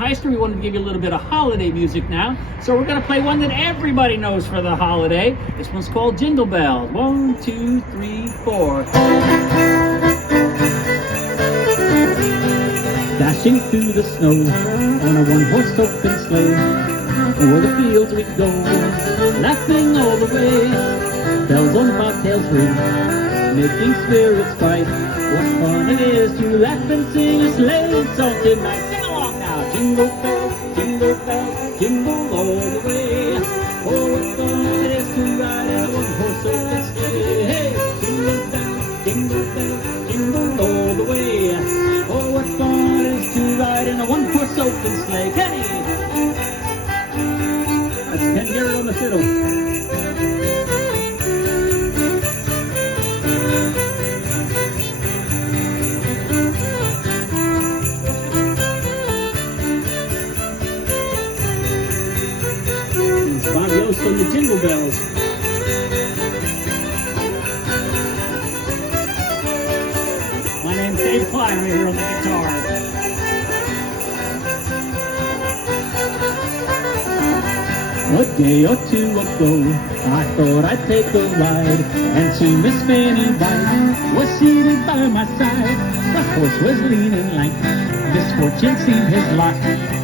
Heister, we wanted to give you a little bit of holiday music now, so we're going to play one that everybody knows for the holiday. This one's called Jingle Bells. 1, 2, 3, 4. Dashing through the snow on a one-horse open sleigh, o'er the fields we go, laughing all the way. Bells on bobtails ring, making spirits bright. What fun it is to laugh and sing a sleigh song tonight. Sing along now. Jingle bells, jingle all the way. Oh, what fun it is to ride in a one-horse open sleigh. Hey, jingle bells, jingle all the way. Oh, what fun it is to ride in a one-horse open sleigh. Kenny! That's Ken Garrett on the fiddle. On the Jingle Bells. My name's Dave Kline right here on the guitar. A day or two ago, I thought I'd take a ride, and soon Miss Fanny White was seated by my side. The horse was leaning like misfortune seemed his lot.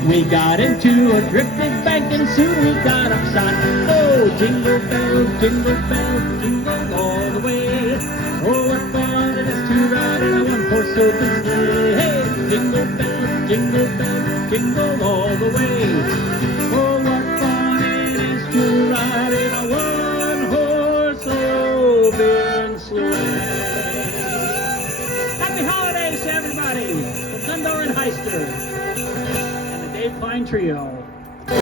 We got into a drifted bank and soon we got upside. Oh, jingle bells, jingle all the way. Oh, what fun it is to ride in a one-horse open sleigh. Hey, jingle all the way. Oh, what fun it is to ride in a one-horse open sleigh. Happy holidays to everybody from Dundore and Heister. Kline Trio.